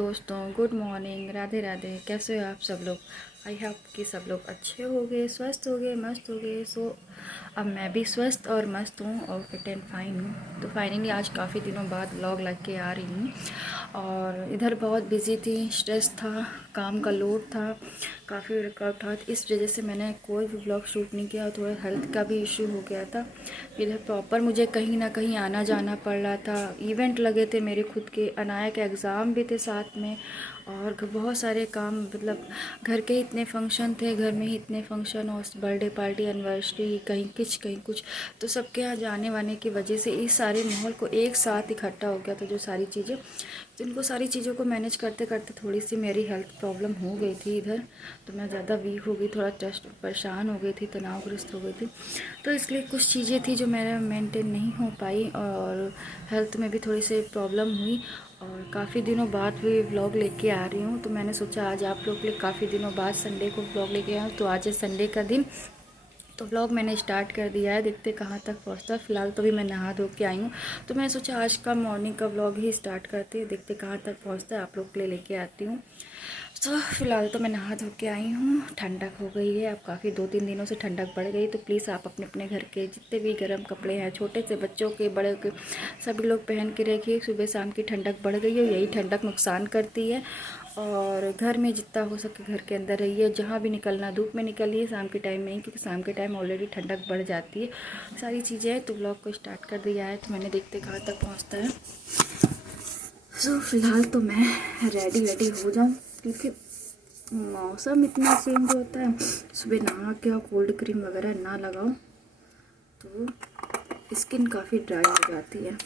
दोस्तों, good morning, Radhe Radhe. कैसे हो आप सब लोग? आई होप कि सब लोग अच्छे हो गए, स्वस्थ हो गए, मस्त हो गए। अब मैं भी स्वस्थ और मस्त हूँ और फिट एंड फाइन हूँ। तो फाइनली आज काफ़ी दिनों बाद व्लॉग लग के आ रही हूँ। और इधर बहुत बिजी थी, स्ट्रेस था, काम का लोड था, काफ़ी वर्कआउट था। इस वजह से मैंने कोई भी व्लॉग शूट नहीं किया और थोड़ा हेल्थ का भी इशू हो गया था। इधर प्रॉपर मुझे कहीं ना कहीं आना जाना पड़ रहा था। इवेंट लगे थे मेरे खुद के, अनाया के एग्ज़ाम भी थे साथ में, और बहुत सारे काम, मतलब घर के इतने फंक्शन थे, घर में ही इतने फंक्शन, और बर्थडे पार्टी, एनिवर्सरी, कहीं कुछ कहीं कुछ। तो सबके यहाँ जाने वाने की वजह से इस सारे माहौल को एक साथ इकट्ठा हो गया था जो सारी चीज़ें। तो इनको सारी चीज़ों को मैनेज करते करते थोड़ी सी मेरी हेल्थ प्रॉब्लम हो गई थी इधर। तो मैं ज़्यादा वीक हो गई, थोड़ा टेस्ट परेशान हो गई थी, तनावग्रस्त हो गई थी। तो इसलिए कुछ चीज़ें थी जो मेरा मेंटेन नहीं हो पाई और हेल्थ में भी थोड़ी सी प्रॉब्लम हुई। और काफ़ी दिनों बाद भी व्लॉग लेके आ रही हूँ। तो मैंने सोचा आज आप लोग के लिए काफ़ी दिनों बाद संडे को व्लॉग लेके आऊँ। तो आज है संडे का दिन, तो व्लॉग मैंने स्टार्ट कर दिया है। देखते कहाँ तक पहुँचता है। फ़िलहाल तो भी मैं नहा धो के आई हूँ, तो मैंने सोचा आज का मॉर्निंग का व्लॉग ही स्टार्ट करती हूँ। देखते कहाँ तक पहुँचता है, आप लोग के लिए लेके आती हूँ। तो फ़िलहाल तो मैं नहा धो के आई हूँ। ठंडक हो गई है अब, काफ़ी 2-3 दिनों से ठंडक बढ़ गई। तो प्लीज़ आप अपने अपने घर के जितने भी गर्म कपड़े हैं, छोटे से बच्चों के, बड़े के, सभी लोग पहन के रखिए। सुबह शाम की ठंडक बढ़ गई है, यही ठंडक नुकसान करती है। और घर में जितना हो सके घर के अंदर रहिए। जहाँ भी निकलना, धूप में निकलिए, शाम के टाइम में ही, क्योंकि शाम के टाइम ऑलरेडी ठंडक बढ़ जाती है। सारी चीज़ें हैं। तो व्लॉग को स्टार्ट कर दिया है, तो मैंने देखते कहाँ तक पहुँचता है। फ़िलहाल तो मैं रेडी हो जाऊँ, क्योंकि मौसम इतना चेंज होता है। सुबह नहा के और कोल्ड क्रीम वगैरह ना लगाओ तो स्किन काफ़ी ड्राई हो जाती है।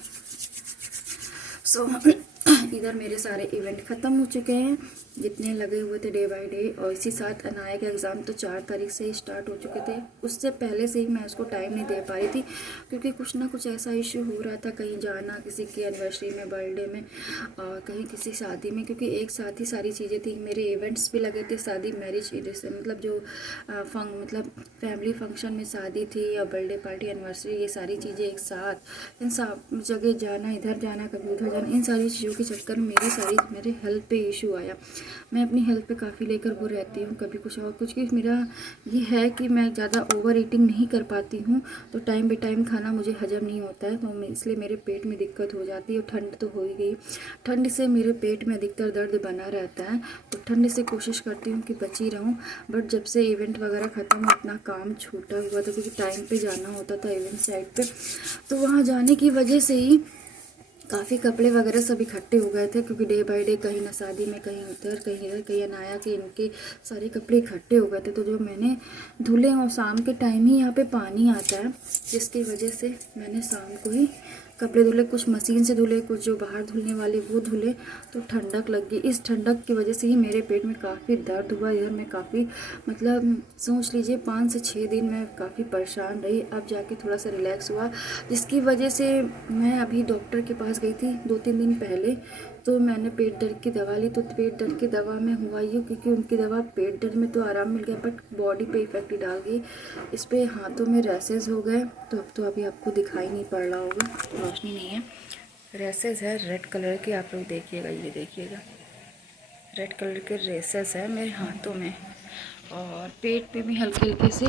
इधर मेरे सारे इवेंट ख़त्म हो चुके हैं, जितने लगे हुए थे डे बाय डे। और इसी साथ अनाया के एग्ज़ाम तो 4 तारीख से ही स्टार्ट हो चुके थे। उससे पहले से ही मैं उसको टाइम नहीं दे पा रही थी, क्योंकि कुछ ना कुछ ऐसा इशू हो रहा था, कहीं जाना, किसी की एनिवर्सरी में, बर्थडे में, और कहीं किसी शादी में, क्योंकि एक साथ ही सारी चीज़ें थी। मेरे इवेंट्स भी लगे थे, शादी, मैरिज, जैसे मतलब जो मतलब फैमिली फंक्शन में शादी थी, या बर्थडे पार्टी, एनिवर्सरी, ये सारी चीज़ें एक साथ, इन सब जगह जाना, इधर जाना, कभी उधर जाना, इन सारी चीज़ों के चक्कर में मेरे हेल्थ पे इशू आया। मैं अपनी हेल्थ पे काफ़ी लेकर वो रहती हूँ, कभी कुछ और कुछ, कि मेरा ये है कि मैं ज़्यादा ओवर ईटिंग नहीं कर पाती हूँ। तो टाइम बे टाइम खाना मुझे हजम नहीं होता है, तो इसलिए मेरे पेट में दिक्कत हो जाती है। और ठंड तो हो ही गई, ठंड से मेरे पेट में अधिकतर दर्द बना रहता है। तो ठंड से कोशिश करती हूँ कि बची रहूँ। बट जब से इवेंट वगैरह ख़त्म, अपना काम छूटा हुआ था, क्योंकि टाइम पे जाना होता था इवेंट साइड पे, तो वहाँ जाने की वजह से ही काफ़ी कपड़े वगैरह सब इकट्ठे हो गए थे। क्योंकि डे बाय डे कहीं ना शादी में, कहीं उधर, कहीं इधर, कहीं अनाया के, इनके सारे कपड़े इकट्ठे हो गए थे। तो जो मैंने धुले, और शाम के टाइम ही यहाँ पे पानी आता है, जिसकी वजह से मैंने शाम को ही कपड़े धुले। कुछ मशीन से धुले, कुछ जो बाहर धुलने वाले वो धुले। तो ठंडक लग गई। इस ठंडक की वजह से ही मेरे पेट में काफ़ी दर्द हुआ। इधर मैं काफ़ी, मतलब सोच लीजिए 5 से 6 दिन मैं काफ़ी परेशान रही। अब जाके थोड़ा सा रिलैक्स हुआ, जिसकी वजह से मैं अभी डॉक्टर के पास गई थी 2-3 दिन पहले। तो मैंने पेट दर्द की दवा ली। तो पेट दर्द की दवा में हुआ यूँ, क्योंकि उनकी दवा पेट दर्द में तो आराम मिल गया, बट बॉडी पे इफेक्ट डाल गई। इस पे हाथों में रैसेस हो गए। तो अब तो अभी आपको दिखाई नहीं पड़ रहा होगा, रोशनी नहीं है। रेसेस है रेड कलर के, आप लोग देखिएगा, ये देखिएगा, रेड कलर के रेसेस है मेरे हाथों में। और पेट पे भी हल्के हल्के से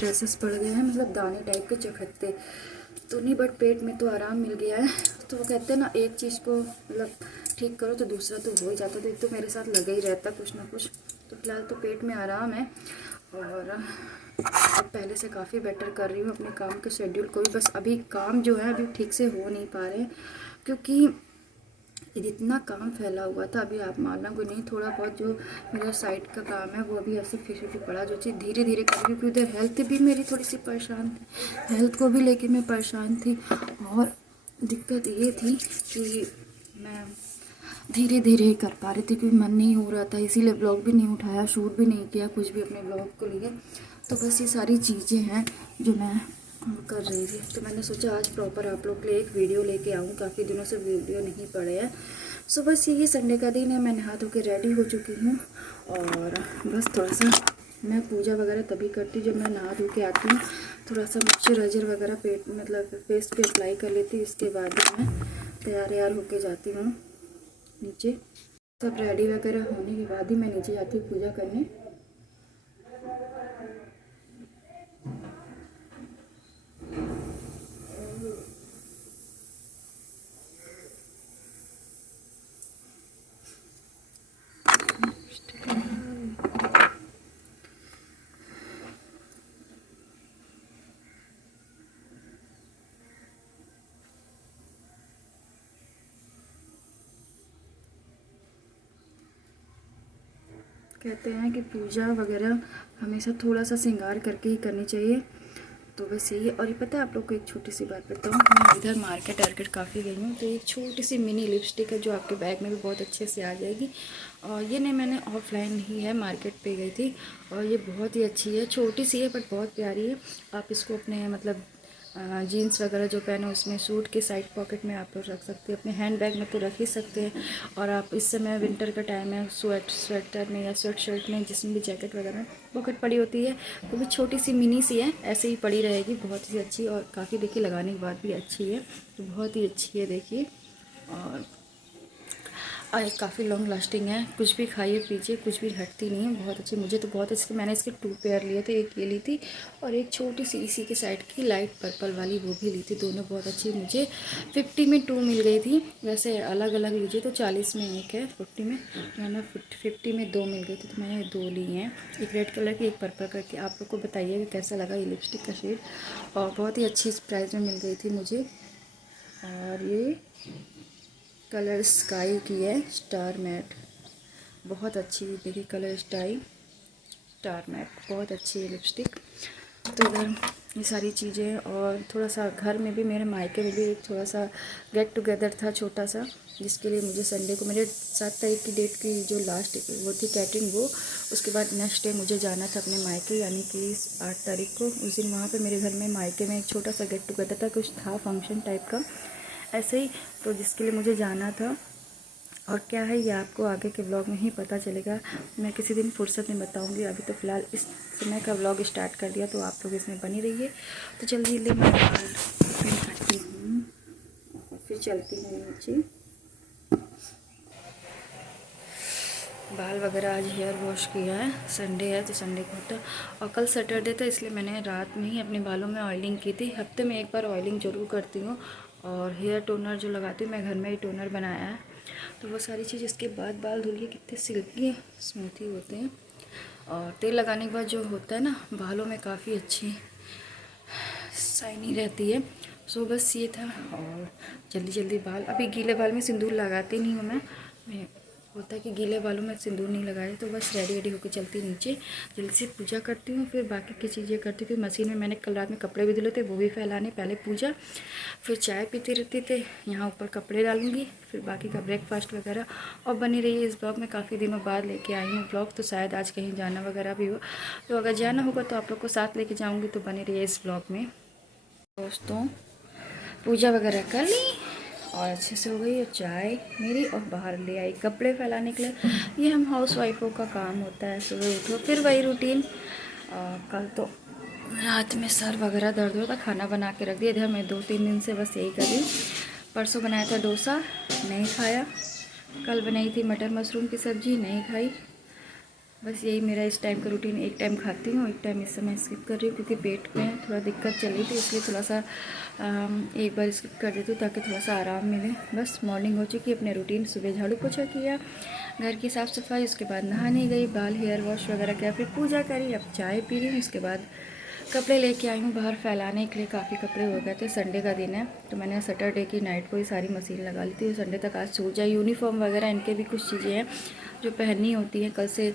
रेसेस पड़ गए हैं, मतलब दाने टाइप के, चखत्ते तो नहीं, बट पेट में तो आराम मिल गया है। तो वो कहते हैं ना, एक चीज़ को मतलब ठीक करो तो दूसरा तो हो ही जाता। तो एक तो मेरे साथ लगा ही रहता कुछ ना कुछ। तो फिलहाल तो पेट में आराम है, और अब पहले से काफ़ी बेटर कर रही हूँ अपने काम के शेड्यूल को भी। बस अभी काम जो है अभी ठीक से हो नहीं पा रहे, क्योंकि इतना काम फैला हुआ था। अभी आप मानना कोई नहीं, थोड़ा बहुत जो मेरा साइड का काम है वो अभी ऐसे फिर भी पड़ा, जो चीज़ धीरे धीरे कर, क्योंकि उधर हेल्थ भी मेरी थोड़ी सी परेशान थी, हेल्थ को भी लेके मैं परेशान थी। और दिक्कत ये थी कि मैं धीरे धीरे कर पा रही थी, क्योंकि मन नहीं हो रहा था, इसीलिए ब्लॉग भी नहीं उठाया, शूट भी नहीं किया कुछ भी अपने ब्लॉग को लिए। तो बस ये सारी चीज़ें हैं जो मैं कर रही थी। तो मैंने सोचा आज प्रॉपर आप लोग के लिए एक वीडियो लेके आऊँ, काफ़ी दिनों से वीडियो नहीं पड़े हैं। सो बस ये संडे का दिन है, मैं नहा धो के रेडी हो चुकी हूँ। और बस थोड़ा सा मैं पूजा वगैरह तभी करती हूँ जब मैं नहा धो के आती हूँ। थोड़ा सा मॉइस्चराइजर वगैरह पेट, मतलब फेस पे अप्लाई कर लेती हूँ। इसके बाद मैं तैयार होके जाती हूँ नीचे। सब रेडी वगैरह होने के बाद ही मैं नीचे जाती हूँ पूजा करने। कहते हैं कि पूजा वगैरह हमेशा थोड़ा सा श्रृंगार करके ही करनी चाहिए, तो बस यही है। और ये पता है आप लोग को एक छोटी सी बात बताऊँ, मैं इधर मार्केट काफ़ी गई हूँ, तो एक छोटी सी मिनी लिपस्टिक है जो आपके बैग में भी बहुत अच्छे से आ जाएगी। और ये नहीं, मैंने ऑफलाइन ही है, मार्केट पे गई थी, और ये बहुत ही अच्छी है, छोटी सी है बट बहुत प्यारी है। आप इसको अपने मतलब जीन्स वगैरह जो पहने उसमें सूट के साइड पॉकेट में आप लोग रख सकते हैं, अपने हैंड बैग में तो रख ही सकते हैं। और आप इस समय विंटर का टाइम है, स्वेटर में या स्वेट शर्ट में, जिसमें भी जैकेट वगैरह में पॉकेट पड़ी होती है, तो भी छोटी सी मिनी सी है, ऐसे ही पड़ी रहेगी, बहुत ही अच्छी। और काफ़ी देखिए लगाने के बाद भी अच्छी है, तो बहुत ही अच्छी है देखिए। और काफ़ी लॉन्ग लास्टिंग है, कुछ भी खाइए पीजिए कुछ भी हटती नहीं है, बहुत अच्छी। मुझे तो बहुत अच्छी, मैंने इसके 2 पेयर लिए थे, एक ये ली थी और एक छोटी सी इसी के साइड की लाइट पर्पल वाली वो भी ली थी, दोनों बहुत अच्छी। मुझे 50 में 2 मिल गई थी, वैसे अलग अलग लीजिए तो 40 में एक है, 50 में, मैंने 50 में 2 मिल गई थी, तो मैंने 2 ली हैं, एक रेड कलर की एक पर्पल कलर की। आप लोग को बताइएगा कैसा लगा ये लिपस्टिक का शेड, और बहुत ही अच्छी प्राइस में मिल गई थी मुझे। और ये कलर स्काई की है, स्टार मैट, बहुत अच्छी देखिए, कलर स्टार मैट बहुत अच्छी है लिपस्टिक। तो इधर ये सारी चीज़ें, और थोड़ा सा घर में भी, मेरे मायके में भी एक थोड़ा सा गेट टुगेदर था छोटा सा, जिसके लिए मुझे संडे को, मेरे 7 तारीख की डेट की जो लास्ट वो थी कैटरिंग, वो उसके बाद नेक्स्ट डे मुझे जाना था अपने मायके, यानी कि 8 तारीख को। उस दिन वहाँ पे मेरे घर में मायके में एक छोटा सा गेट टुगेदर था, कुछ था फंक्शन टाइप का ऐसे ही, तो जिसके लिए मुझे जाना था। और क्या है ये आपको आगे के व्लॉग में ही पता चलेगा, मैं किसी दिन फुर्सत में बताऊंगी, अभी तो फ़िलहाल इस समय का व्लॉग स्टार्ट कर दिया, तो आप लोग इसमें बनी रहिए। तो जल्दी जल्दी मैं बाल पिन करती हूँ और फिर चलती हूँ नीचे। बाल वगैरह आज हेयर वॉश किया है, संडे है तो संडे को होता है, और कल सैटरडे था इसलिए मैंने रात में ही अपने बालों में ऑयलिंग की थी। हफ्ते में एक बार ऑयलिंग ज़रूर करती हूँ, और हेयर टोनर जो लगाती हूँ मैं घर में ही टोनर बनाया है, तो वो सारी चीज़। इसके बाद बाल धुलिए, कितने सिल्की स्मूथी होते हैं, और तेल लगाने के बाद जो होता है ना, बालों में काफ़ी अच्छी शाइनी रहती है। सो बस ये था, और जल्दी जल्दी बाल, अभी गीले बाल में सिंदूर लगाती नहीं हूँ मैं होता है कि गीले बालों में सिंदूर नहीं लगाए, तो बस रेडी होकर चलती नीचे, जल्दी से पूजा करती हूँ, फिर बाकी की चीज़ें करती हूँ। मशीन में मैंने कल रात में कपड़े भी धुले थे, वो भी फैलाने, पहले पूजा, फिर चाय पीते रहते थे, यहाँ ऊपर कपड़े डालूंगी, फिर बाकी का ब्रेकफास्ट वगैरह। और बनी रही इस ब्लॉग में, काफ़ी दिनों बाद लेके आई हूँ ब्लॉग, तो शायद आज कहीं जाना वगैरह भी हो, तो अगर जाना होगा तो आप लोग को साथ लेके जाऊँगी, तो बनी रही इस ब्लॉग में। दोस्तों पूजा वगैरह कर ली और अच्छे से हो गई, और चाय मेरी, और बाहर ले आई कपड़े फैलाने के लिए। ये हम हाउस वाइफों का काम होता है, सुबह उठो फिर वही रूटीन। कल तो रात में सर वगैरह दर्द होता, खाना बना के रख दिया इधर, मैं 2-3 दिन से बस यही कर रही हूँ। परसों बनाया था डोसा, नहीं खाया। कल बनाई थी मटर मशरूम की सब्ज़ी, नहीं खाई। बस यही मेरा इस टाइम का रूटीन, एक टाइम खाती हूँ, एक टाइम इस समय स्किप कर रही हूँ, क्योंकि पेट में थोड़ा दिक्कत चल रही थी, इसलिए थोड़ा सा एक बार स्किप कर देती हूँ ताकि थोड़ा सा आराम मिले। बस मॉर्निंग हो चुकी है, अपने रूटीन, सुबह झाड़ू पोछा किया, घर की साफ़ सफाई, उसके बाद नहाने गई, बाल हेयर वॉश वगैरह किया, फिर पूजा करी, अब चाय पी रही हूँ। उसके बाद कपड़े लेके आई हूँ बाहर फैलाने के लिए, काफ़ी कपड़े हो गए थे, संडे का दिन है, तो मैंने सैटरडे की नाइट को ही सारी मशीन लगा ली थी, संडे तक आज सूख जाए। यूनिफॉर्म वगैरह इनके भी कुछ चीज़ें हैं जो पहननी होती हैं, कल से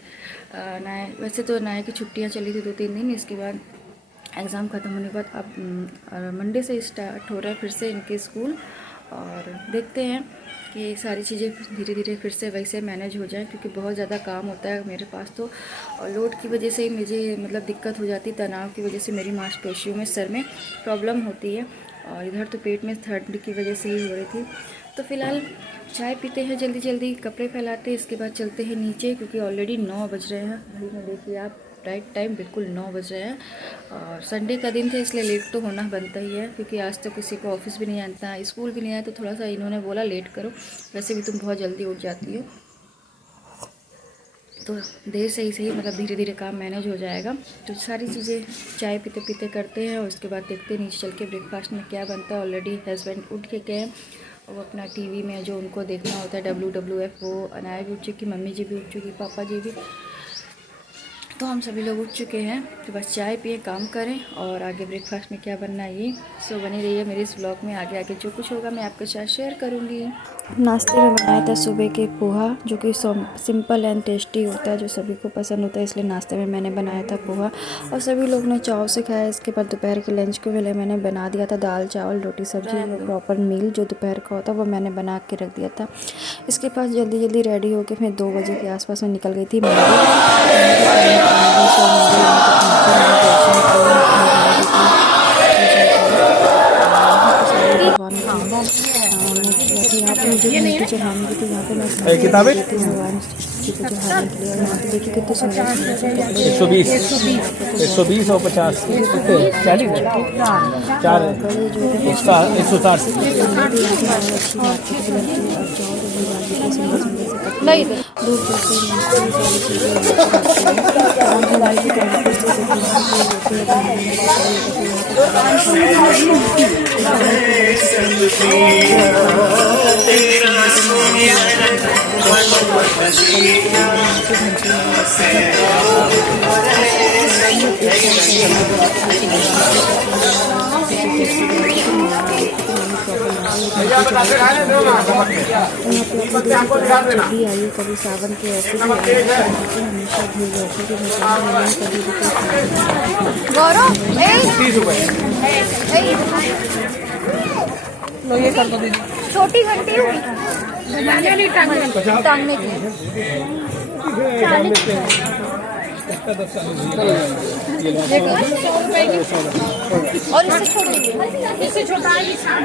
नए, वैसे तो नए की छुट्टियाँ चली थी 2-3 दिन, इसके बाद एग्ज़ाम ख़त्म होने के बाद अब मंडे से स्टार्ट हो रहा है फिर से इनके स्कूल, और देखते हैं कि सारी चीज़ें धीरे धीरे फिर से वैसे मैनेज हो जाए, क्योंकि बहुत ज़्यादा काम होता है मेरे पास तो, और लोड की वजह से ही मुझे मतलब दिक्कत हो जाती है, तनाव की वजह से मेरी मांसपेशियों में, सर में प्रॉब्लम होती है, और इधर तो पेट में ठंड की वजह से ही हो रही थी। तो फ़िलहाल चाय पीते हैं, जल्दी जल्दी कपड़े फैलाते हैं, इसके बाद चलते हैं नीचे, क्योंकि ऑलरेडी 9 बज रहे हैं, घड़ी में देखिए आप, राइट टाइम बिल्कुल 9 बज रहे हैं, और संडे का दिन था इसलिए लेट तो होना बनता ही है, क्योंकि आज तो किसी को ऑफिस भी नहीं आता, स्कूल भी नहीं आया, तो थोड़ा सा इन्होंने बोला लेट करो, वैसे भी तुम बहुत जल्दी उठ जाती हो। तो देर से ही सही, मतलब धीरे धीरे काम मैनेज हो जाएगा। तो सारी चीज़ें चाय पीते पीते करते हैं और उसके बाद देखते हैं नीचे चल के ब्रेकफास्ट में क्या बनता है। ऑलरेडी हस्बैंड उठ के गए हैं और वो अपना टीवी में जो उनको देखना होता है WWF, वो अनाया भी उठ चुकी, मम्मी जी भी उठ चुकी, पापा जी भी, तो हम सभी लोग उठ चुके हैं। तो बस चाय पिए, काम करें और आगे ब्रेकफास्ट में क्या बनना है ये सो बनी रही है मेरे इस व्लॉग में। आगे आगे जो कुछ होगा मैं आपके साथ शेयर करूँगी। नाश्ते में बनाया था सुबह के पोहा, जो कि सिंपल एंड टेस्टी होता है, जो सभी को पसंद होता है, इसलिए नाश्ते में मैंने बनाया था पोहा और सभी लोग ने चाव से खाया। इसके बाद दोपहर के लंच के लिए मैंने बना दिया था दाल चावल रोटी सब्जी, प्रॉपर मील जो दोपहर का होता है वो मैंने बना के रख दिया था। इसके पास जल्दी जल्दी रेडी होकर मैं 2 बजे के आसपास में निकल गई थी यहाँ पे मुझे घंटी चढ़ानी भी थी, यहाँ पे मैं किताबें भगवान जी को चढ़ाने के लिए। और यहाँ पे देखिए कितने सुंदर 120 और 50 40 4 बड़े जो है 160 अच्छी मार्केट भी लगती है। और जाओ तो भगवान जी के सुंदर सुंदर से कपड़े दूर दूर से सारी चीज़ें भी आइए, कभी सावन के ऐसे भी हमेशा भूल जाती कि कभी भी ये कर दो दीदी। छोटी घंटी टांगने की और इससे छोटा हाँ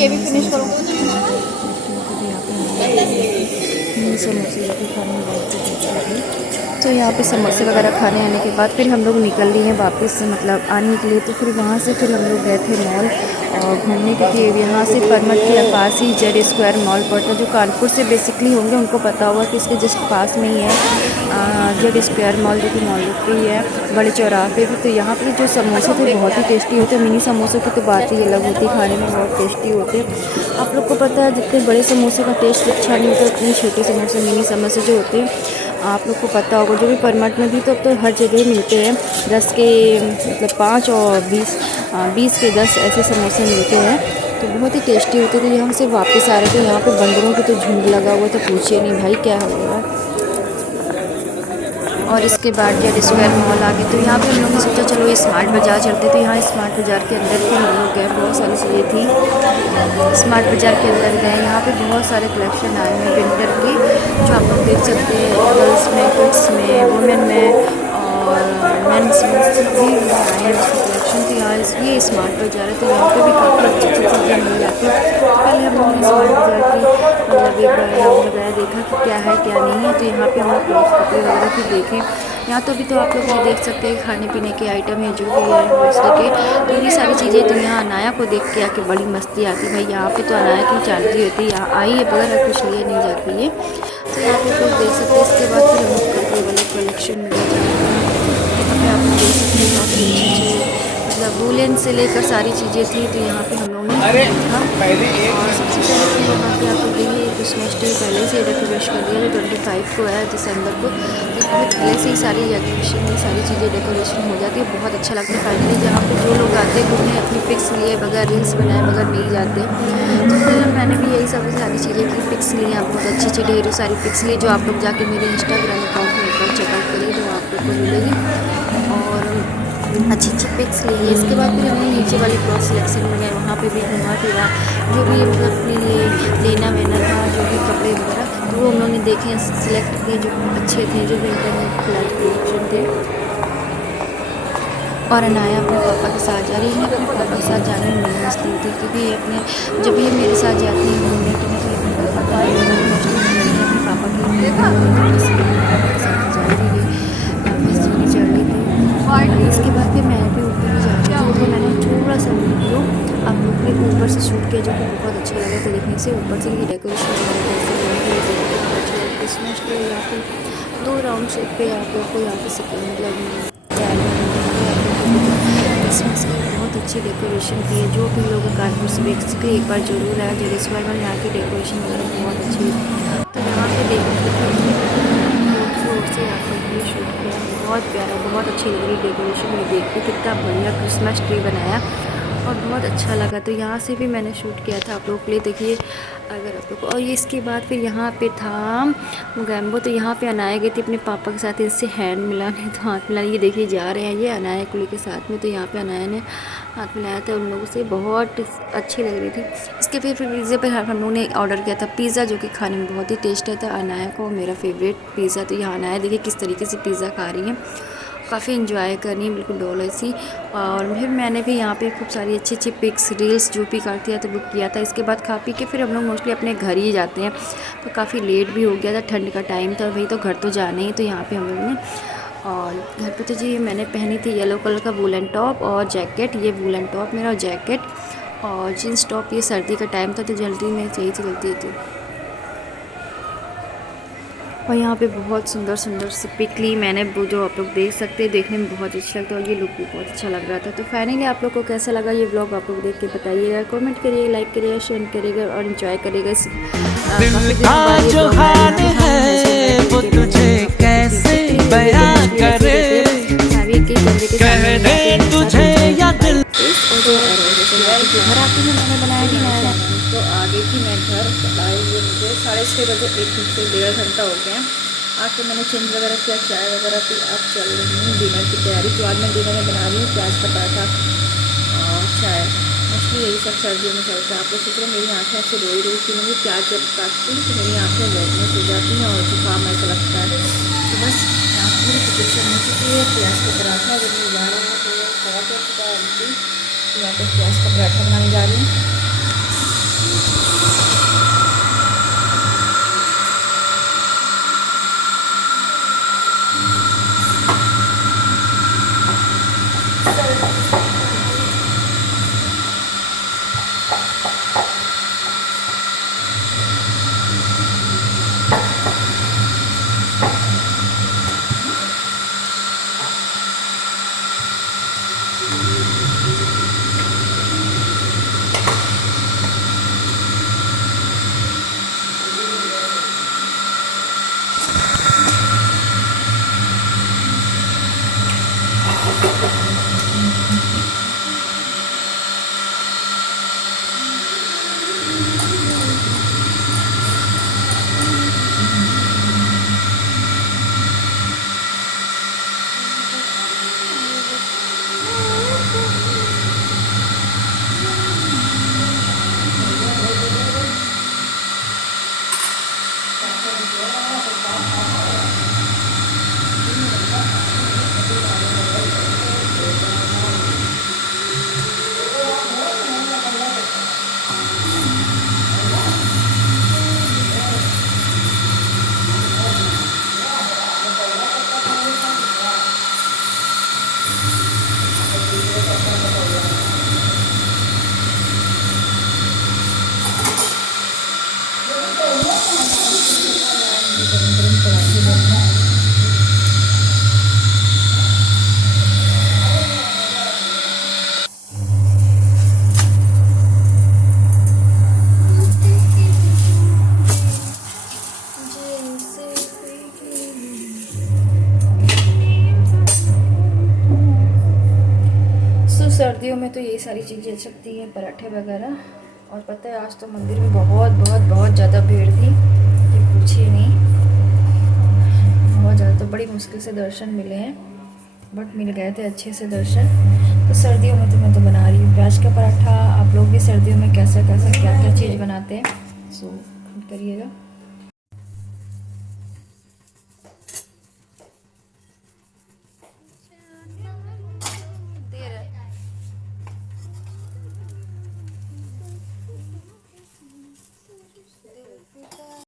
ये भी फिनिश करो। समोसे जो कि खाने में बहुत ही टेस्टी थे। तो यहाँ पे समोसे वगैरह खाने आने के बाद फिर हम लोग निकल लिए हैं वापस मतलब आने के लिए। तो फिर वहाँ से फिर हम लोग गए थे मॉल और घूमने, क्योंकि यहाँ से परमट के पास ही जेड स्क्वायर मॉल पड़ता है, जो कानपुर से बेसिकली होंगे उनको पता होगा कि इसके जस्ट पास में ही है जेड स्क्वायर मॉल, जो कि मॉल रोड पे ही है, बड़े चौराहे पे भी। तो यहाँ पे जो समोसे थे बहुत ही टेस्टी होते हैं। मिनी समोसों की तो बात ही अलग होती है, खाने में बहुत टेस्टी होते हैं। आप लोग को पता है जितने बड़े समोसे का टेस्ट अच्छा नहीं होता, उतने छोटे समोसे मिनी समोसे जो होते हैं आप लोग को पता होगा। जो भी परमट में भी तो अब तो हर जगह मिलते हैं 10 के मतलब 5 और 20 के 10 ऐसे समोसे मिलते हैं, तो बहुत ही टेस्टी होते थे। यहाँ से वापस आ रहे थे, यहाँ पे बंदरों की तो झुंड लगा हुआ था, पूछिए नहीं भाई क्या हो रहा है। और इसके बाद जेड स्क्वायर मॉल आ गए। तो यहाँ पे हम लोगों ने सोचा चलो स्मार्ट बाज़ार चलते। तो यहाँ स्मार्ट बाज़ार के अंदर भी हम लोग गए, बहुत सारी चीज़ें थी स्मार्ट बाज़ार के अंदर गए। यहाँ पे बहुत सारे कलेक्शन आए हैं विंटर के, जो आप लोग देख सकते हैं, गर्ल्स में, किड्स में, वुमेन में और मेंस में भी आए हैं उसके कलेक्शन। तो यहाँ ये स्मार्ट बाज़ार है, तो यहाँ पे भी काफ़ी अच्छी अच्छी चीज़ें मिल जाती हैं। तो पहले हम लोगों ने स्मार्ट बाज़ार की मतलब एक बार राउंड लगाया, देखा कि क्या है क्या नहीं है। तो यहाँ पे हम लोग क्लॉथ कपड़े वगैरह भी देखें। यहाँ तो अभी तो आप लोग ये देख सकते हैं खाने पीने के आइटम है जो भी है दूसरे के, तो ये सारी चीज़ें। तो यहाँ अनाया को देख के आके बड़ी मस्ती आती है भाई, यहाँ पे तो अनाया की चार्जी होती है, यहाँ आई है बगैर कुछ लिए नहीं जाती है। तो यहाँ पे लोग देख सकते हैं। इसके बाद फिर हम लोग कपड़े वाले कलेक्शन में गए, आप लोग देख सकते हैं काफ़ी चीज़ें मतलब वूलन से लेकर सारी चीज़ें थी। तो यहाँ पे हम लोग ने देखा और सबसे पहले तो यहाँ पे आप लोग देखिए क्रिसमस ट्री पहले से डेकोरेशन कर दिया, जो 25 को है दिसंबर को, तो पहले से ही सारी डेकोरेशन में सारी चीज़ें डेकोरेशन हो जाती है, बहुत अच्छा लगता है। फाइनली जहाँ पे जो लोग आते हैं घूमने अपनी पिक्स लिए बगैर रील्स बनाए बगैर नहीं जाते। तो फिर मैंने भी यही सब सारी चीज़ें की, पिक्स ली, बहुत अच्छी अच्छी ढेरों सारी पिक्स ली, जो आप लोग जाके मेरे इंस्टाग्राम अकाउंट में एक बार चेकआउट करिए तो आप लोग को मिलेगी और अच्छी अच्छी पिक्स ली है। इसके बाद फिर हमने नीचे वाले क्लॉथ सिलेक्शन में गए, वहाँ पे भी घूमा फिरा, जो भी मतलब अपने लिए लेना वेना था, जो भी कपड़े वगैरह, तो वो हम लोगों ने देखे सिलेक्ट किए जो अच्छे थे, जो विंटर में कलेक्शन थे। और अनाया अपने पापा के साथ जा रही है। अपने पापा के साथ जाने में नहीं मस्ती होती, क्योंकि अपने जब ये मेरे साथ जाती है घूमने के लिए तो अपने पापा के साथ जा रही है, काफ़ी चढ़ रही थी। इसके बाद फिर मैं भी ऊपर ही जा रही थी, तो मैंने थोड़ा सा वीडियो आप लोग के ऊपर से शूट किया, जो कि बहुत अच्छा लगा था देखने से। ऊपर से ये डेकोरेशन क्रिसमस ट्री यहाँ पे 2 राउंड शेप पे आप लोग को यहाँ पे मतलब क्रिसमस की बहुत अच्छी डेकोरेशन की है। जो भी लोग कानपुर से बेसिकली एक बार जरूर आया, जेड स्क्वायर में यहाँ की डेकोरेशन वगैरह बहुत अच्छी है। तो यहाँ पे देखो से आप लोग ये शूट किया, बहुत प्यारा, बहुत अच्छी लग रही डेकोरेशन में देख के, कितना बढ़िया क्रिसमस ट्री बनाया और बहुत अच्छा लगा। तो यहाँ से भी मैंने शूट किया था आप लोगों के लिए, देखिए अगर आप लोग को। और ये इसके बाद फिर यहाँ पे था मोगैम्बो, तो यहाँ पे अनाया गई थी अपने पापा के साथ, इससे हैंड मिलाने, तो हाथ मिलाने, ये देखिए जा रहे हैं ये अनाया कुली के साथ में। तो यहाँ पे अनाया ने हाथ मिलाया था उन लोगों से, बहुत अच्छी लग रही थी। इसके फिर पिज़्ज़ा पर हम लोगों ने ऑर्डर किया था पिज़्ज़ा, जो कि खाने में बहुत ही टेस्ट था। अनाया को मेरा फेवरेट पिज़्ज़ा। तो यहाँ अनाया देखिए किस तरीके से पिज़्ज़ा खा रही है, काफ़ी इंजॉय करनी है, बिल्कुल डॉल ऐसी। और फिर मैंने भी यहाँ पे खूब सारी अच्छी अच्छी पिक्स रील्स जो भी करती है तो बुक किया था। इसके बाद खा पी के फिर हम लोग मोस्टली अपने घर ही जाते हैं, तो काफ़ी लेट भी हो गया था, ठंड का टाइम था भाई, तो घर तो जाना ही। तो यहाँ पे हम लोग ने और घर पे तो जी मैंने पहनी थी येलो कलर का वूलन टॉप और जैकेट, ये वूलन टॉप मेरा जैकेट और जीन्स टॉप। ये सर्दी का टाइम था तो जल्दी में चाहिए जल्दी थी। और यहाँ पे बहुत सुंदर सुंदर सी पिक ली मैंने, वो जो आप लोग देख सकते हैं, देखने में बहुत अच्छा लगता है और ये लुक भी बहुत अच्छा लग रहा था। तो फाइनली आप लोग को कैसा लगा ये व्लॉग आप लोग देख के बताइएगा, कमेंट करिएगा, लाइक करिएगा, शेयर करिएगा और एंजॉय करिएगा। घर आती हूँ मैंने बनाया कि नया, तो आ गई थी मैं घर, आई हुए मुझे 6:30 बजे, 1 घंटा हो गया। आके मैंने चेंज वगैरह किया, चाय वगैरह पी, अब चल रही हूँ डिनर की तैयारी। तो आज मैं डिनर में बना रही हूँ प्याज का पराठा और चाय, मोस्टली यही सब सर्दियों में चलता है। आप लोग सोच रहे मेरी आँखें ऐसे रोई रोई थी, मुझे प्याज जब काटती हूँ तो मेरी आँखें रेडनेस हो जाती हैं और जुकाम ऐसा लगता है। तो बस मेरी प्रिपरेशन हो चुकी है, प्याज का पराठा जब मैं जा रहा हूँ तो खड़ा कर चुका है आंटी, यहाँ पर प्याज का पराठा बनाने जा रही हूँ। सर्दियों में तो यही सारी चीज़ें अच्छी लगती हैं, पराठे वगैरह। और पता है आज तो मंदिर में बहुत बहुत बहुत ज़्यादा भीड़ थी, ये पूछिए नहीं, बहुत ज़्यादा। तो बड़ी मुश्किल से दर्शन मिले हैं, बट मिल गए थे अच्छे से दर्शन। तो सर्दियों में तो मैं तो बना रही हूँ प्याज का पराठा। आप लोग भी सर्दियों में कैसा कैसा क्या क्या चीज़ बनाते हैं, सो करिएगा।